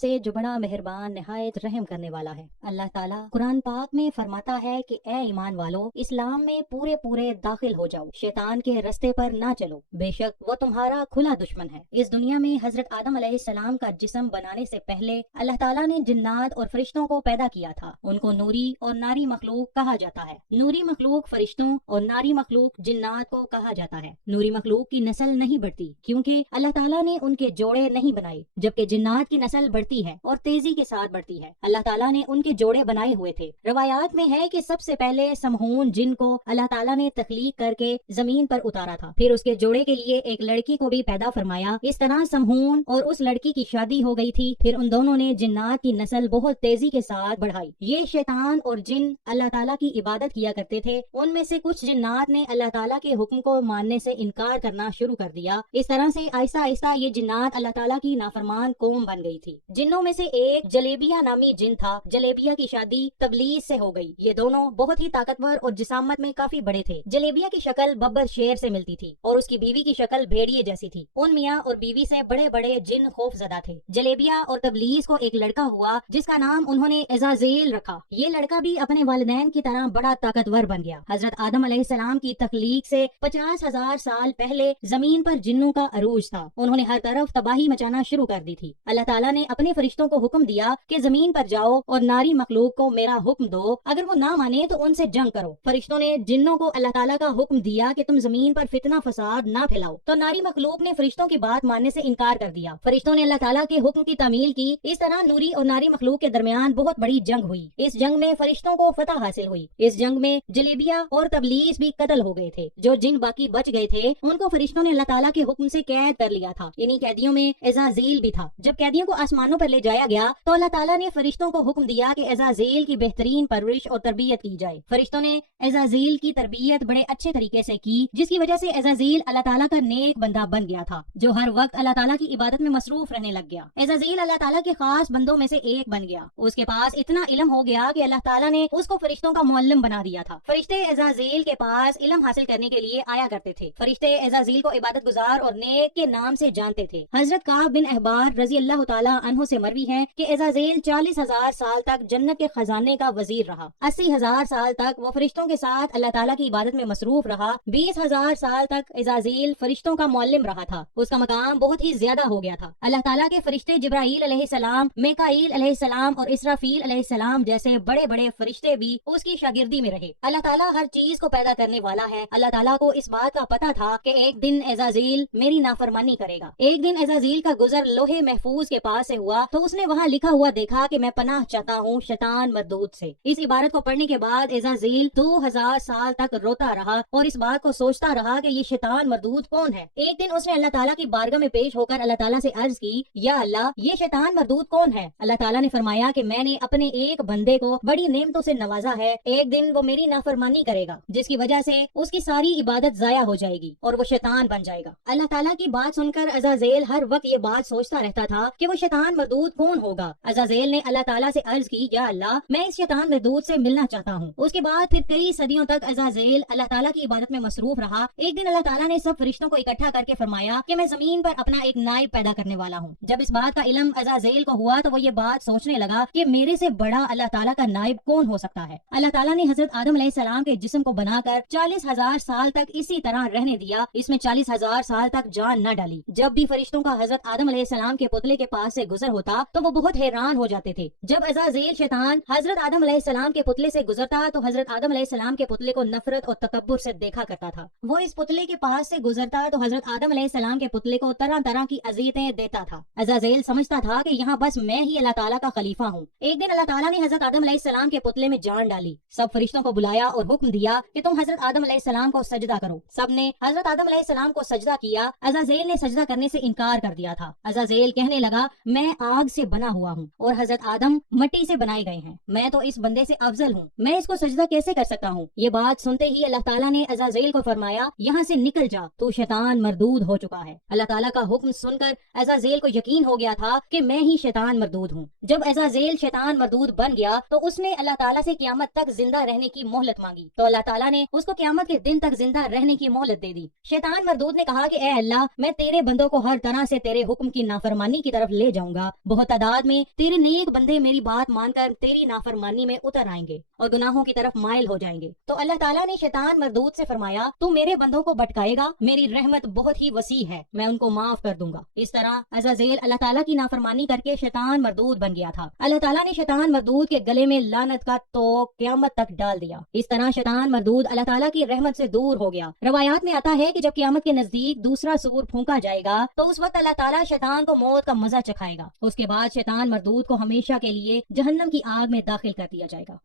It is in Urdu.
سے جو بڑا مہربان نہایت رحم کرنے والا ہے۔ اللہ تعالیٰ قرآن پاک میں فرماتا ہے کہ اے ایمان والو، اسلام میں پورے پورے داخل ہو جاؤ، شیطان کے رستے پر نہ چلو، بے شک وہ تمہارا کھلا دشمن ہے۔ اس دنیا میں حضرت آدم علیہ السلام کا جسم بنانے سے پہلے اللہ تعالیٰ نے جنات اور فرشتوں کو پیدا کیا تھا۔ ان کو نوری اور ناری مخلوق کہا جاتا ہے۔ نوری مخلوق فرشتوں اور ناری مخلوق جنات کو کہا جاتا ہے۔ نوری مخلوق کی نسل نہیں بڑھتی کیونکہ اللہ تعالیٰ نے ان کے جوڑے نہیں بنائے، جبکہ جنات کی نسل بڑھتی ہے اور تیزی کے ساتھ بڑھتی ہے۔ اللہ تعالیٰ نے ان کے جوڑے بنائے ہوئے تھے۔ روایات میں ہے کہ سب سے پہلے سمہون جن کو اللہ تعالیٰ نے تخلیق کر کے زمین پر اتارا تھا، پھر اس کے جوڑے کے لیے ایک لڑکی کو بھی پیدا فرمایا۔ اس طرح سمہون اور اس لڑکی کی شادی ہو گئی تھی، پھر ان دونوں نے جنات کی نسل بہت تیزی کے ساتھ بڑھائی۔ یہ شیطان اور جن اللہ تعالیٰ کی عبادت کیا کرتے تھے، ان میں سے کچھ جنات نے اللہ تعالیٰ کے حکم کو ماننے سے انکار کرنا شروع کر دیا۔ اس طرح سے آہستہ آہستہ یہ جنات اللہ تعالیٰ کی نافرمان قوم بن گئی تھی۔ جنوں میں سے ایک جلیبیہ نامی جن تھا۔ جلیبیہ کی شادی تبلیس سے ہو گئی۔ یہ دونوں بہت ہی طاقتور اور جسامت میں کافی بڑے تھے۔ جلیبیہ کی شکل ببر شیر سے ملتی تھی اور اس کی بیوی کی شکل بھیڑیے جیسی تھی۔ ان میاں اور بیوی سے بڑے بڑے جن خوف زدہ تھے۔ جلیبیہ اور تبلیس کو ایک لڑکا ہوا جس کا نام انہوں نے عزازیل رکھا۔ یہ لڑکا بھی اپنے والدین کی طرح بڑا طاقتور بن گیا۔ حضرت آدم علیہ السلام کی تخلیق سے 50,000 سال پہلے زمین پر جنوں کا عروج تھا۔ انہوں نے ہر طرف تباہی مچانا شروع کر دی تھی۔ اللہ تعالیٰ نے اپنے فرشتوں کو حکم دیا کہ زمین پر جاؤ اور ناری مخلوق کو میرا حکم دو، اگر وہ نہ مانے تو ان سے جنگ کرو۔ فرشتوں نے جنوں کو اللہ تعالیٰ کا حکم دیا کہ تم زمین پر فتنہ فساد نہ پھیلاؤ، تو ناری مخلوق نے فرشتوں کی بات ماننے سے انکار کر دیا۔ فرشتوں نے اللہ تعالیٰ کے حکم کی تعمیل کی۔ اس طرح نوری اور ناری مخلوق کے درمیان بہت بڑی جنگ ہوئی۔ اس جنگ میں فرشتوں کو فتح حاصل ہوئی۔ اس جنگ میں جلیبیہ اور تبلیس بھی قتل ہو گئے تھے۔ جو جن باقی بچ گئے تھے ان کو فرشتوں نے اللہ تعالیٰ کے حکم سے قید کر لیا تھا۔ انہی قیدیوں میں عزازیل بھی تھا۔ جب قیدیوں کو آسمانوں پر لے جایا گیا تو اللہ تعالیٰ نے فرشتوں کو حکم دیا کہ عزازیل کی بہترین پرورش اور تربیت کی جائے۔ فرشتوں نے عزازیل کی تربیت بڑے اچھے طریقے سے کی، جس کی وجہ سے عزازیل اللہ تعالیٰ کا نیک بندہ بن گیا تھا، جو ہر وقت اللہ تعالیٰ کی عبادت میں مصروف رہنے لگ گیا۔ عزازیل اللہ تعالیٰ کے خاص بندوں میں سے ایک بن گیا۔ اس کے پاس اتنا علم ہو گیا کہ اللہ تعالیٰ نے اس کو فرشتوں کا معلم بنا دیا تھا۔ فرشتے عزازیل کے پاس علم حاصل کرنے کے لیے آیا کرتے تھے۔ فرشتے عزازیل کو عبادت گزار اور نیک کے نام سے جانتے تھے۔ حضرت کعب بن احبار رضی اللہ تعالیٰ عنہ سے مروی ہے کہ عزازیل 40,000 سال تک جنت کے خزانے کا وزیر رہا۔ 80,000 سال تک وہ فرشتوں کے ساتھ اللہ تعالیٰ کی عبادت میں مصروف رہا۔ 20,000 سال تک عزازیل فرشتوں کا معلم رہا تھا۔ اس کا مقام بہت ہی زیادہ ہو گیا تھا۔ اللہ تعالیٰ کے فرشتے جبرائیل علیہ السلام، میکائیل علیہ السلام اور اسرافیل علیہ السلام جیسے بڑے بڑے فرشتے بھی اس کی شاگردی میں رہے۔ اللہ تعالیٰ ہر چیز کو پیدا کرنے والا ہے۔ اللہ تعالیٰ کو اس بات کا پتہ تھا کہ ایک دن عزازیل میری نافرمانی کرے گا۔ ایک دن عزازیل کا گزر لوہے محفوظ کے پاس سے ہوا تو اس نے وہاں لکھا ہوا دیکھا کہ میں پناہ چاہتا ہوں شیطان مردود سے۔ اس عبارت کو پڑھنے کے بعد عزازیل 2000 سال تک روتا رہا اور اس بات کو سوچتا رہا کہ یہ شیطان مردود کون ہے۔ ایک دن اس نے اللہ تعالیٰ کی بارگاہ میں پیش ہو کر اللہ تعالیٰ سے عرض کی، یا اللہ، یہ شیطان مردود کون ہے؟ اللہ تعالیٰ نے فرمایا کہ میں نے اپنے ایک بندے کو بڑی نعمتوں سے نوازا ہے، ایک دن وہ میری نافرمانی کرے گا جس کی وجہ سے اس کی ساری عبادت ضائع ہو جائے گی اور وہ شیطان بن جائے گا۔ اللہ تعالیٰ کی بات سن کر عزازیل ہر وقت یہ بات سوچتا رہتا تھا کہ وہ شیطان مردود کون ہوگا۔ عزازیل نے اللہ تعالیٰ سے عرض کی، یا اللہ، میں اس شیطان مردود سے ملنا چاہتا ہوں۔ اس کے بعد پھر کئی صدیوں تک عزازیل اللہ تعالیٰ کی عبادت میں مصروف رہا۔ ایک دن اللہ تعالیٰ نے سب فرشتوں کو اکٹھا کر کے فرمایا کہ میں زمین پر اپنا ایک نائب پیدا کرنے والا ہوں۔ جب اس بات کا علم عزازیل کو ہوا تو وہ یہ بات سوچنے لگا کہ میرے سے بڑا اللہ تعالیٰ کا نائب کون ہو سکتا ہے۔ اللہ تعالیٰ نے حضرت آدم علیہ السلام کے جسم کو بنا کر 40,000 سال تک اسی طرح رہنے دیا، اس میں 40,000 سال تک جان نہ ڈالی۔ جب بھی فرشتوں کا حضرت آدم علیہ السلام کے پتلے کے پاس سے گزر ہوتا تو وہ بہت حیران ہو جاتے تھے۔ جب عزازیل شیطان حضرت آدم علیہ السلام کے پتلے سے گزرتا تو حضرت آدم علیہ السلام کے پتلے کو نفرت اور تکبر سے دیکھا کرتا تھا۔ وہ اس پتلے کے پاس سے گزرتا تو حضرت آدم علیہ السلام کے پتلے کو طرح طرح کی اذیتیں دیتا تھا۔ عزازیل سمجھتا تھا کہ یہاں بس میں ہی اللہ تعالیٰ کا خلیفہ ہوں۔ ایک دن اللہ تعالیٰ نے حضرت آدم علیہ السلام کے پتلے میں جان ڈالی۔ سب فرشتوں کو بلایا اور حکم دیا کہ تم حضرت آدم علیہ السلام کو سجدہ کرو۔ سب نے حضرت آدم علیہ السلام کو سجدہ کیا۔ عزازیل نے سجدہ کرنے سے انکار کر دیا تھا۔ عزازیل کہنے لگا، میں آگ سے بنا ہوا ہوں اور حضرت آدم مٹی سے بنائے گئے ہیں، میں تو اس بندے سے افضل ہوں، میں اس کو سجدہ کیسے کر سکتا ہوں؟ یہ بات سنتے ہی اللہ تعالیٰ نے عزازیل کو فرمایا، یہاں سے نکل جا، تو شیطان مردود ہو چکا ہے۔ اللہ تعالیٰ کا حکم سن کر عزازیل کو یقین ہو گیا تھا کہ میں ہی شیطان مردود ہوں۔ جب عزازیل شیطان مردود بن گیا تو اس نے اللہ تعالیٰ سے قیامت تک زندہ رہنے کی مہلت مانگی، تو اللہ تعالیٰ نے اس کو قیامت کے دن تک زندہ رہنے کی مہلت دے دی۔ شیطان مردود نے کہا کہ اے اللہ، میں تیرے بندوں کو ہر طرح سے تیرے حکم کی نافرمانی کی طرف لے جاؤں گا، بہت تعداد میں تیرے نیک بندے میری بات مان کر تیری نافرمانی میں اتر آئیں گے اور گناہوں کی طرف مائل ہو جائیں گے۔ تو اللہ تعالیٰ نے شیطان مردود سے فرمایا تو میرے بندوں کو بھٹکائے گا، میری رحمت بہت ہی وسیع ہے، میں ان کو معاف کر دوں گا۔ اس طرح عزازیل اللہ تعالیٰ کی نافرمانی کر کے شیطان مردود بن گیا تھا۔ اللہ تعالیٰ نے شیطان مردود کے گلے میں لعنت کا توق قیامت تک ڈال دیا۔ اس طرح شیطان مردود اللہ تعالیٰ کی رحمت سے دور ہو گیا۔ روایات میں آتا ہے کہ جب قیامت کے نزدیک دوسرا سور پھونکا جائے گا تو اس وقت اللہ تعالیٰ شیطان کو موت کا مزہ چکھائے گا۔ اس کے بعد شیطان مردود کو ہمیشہ کے لیے جہنم کی آگ میں داخل کر دیا جائے گا۔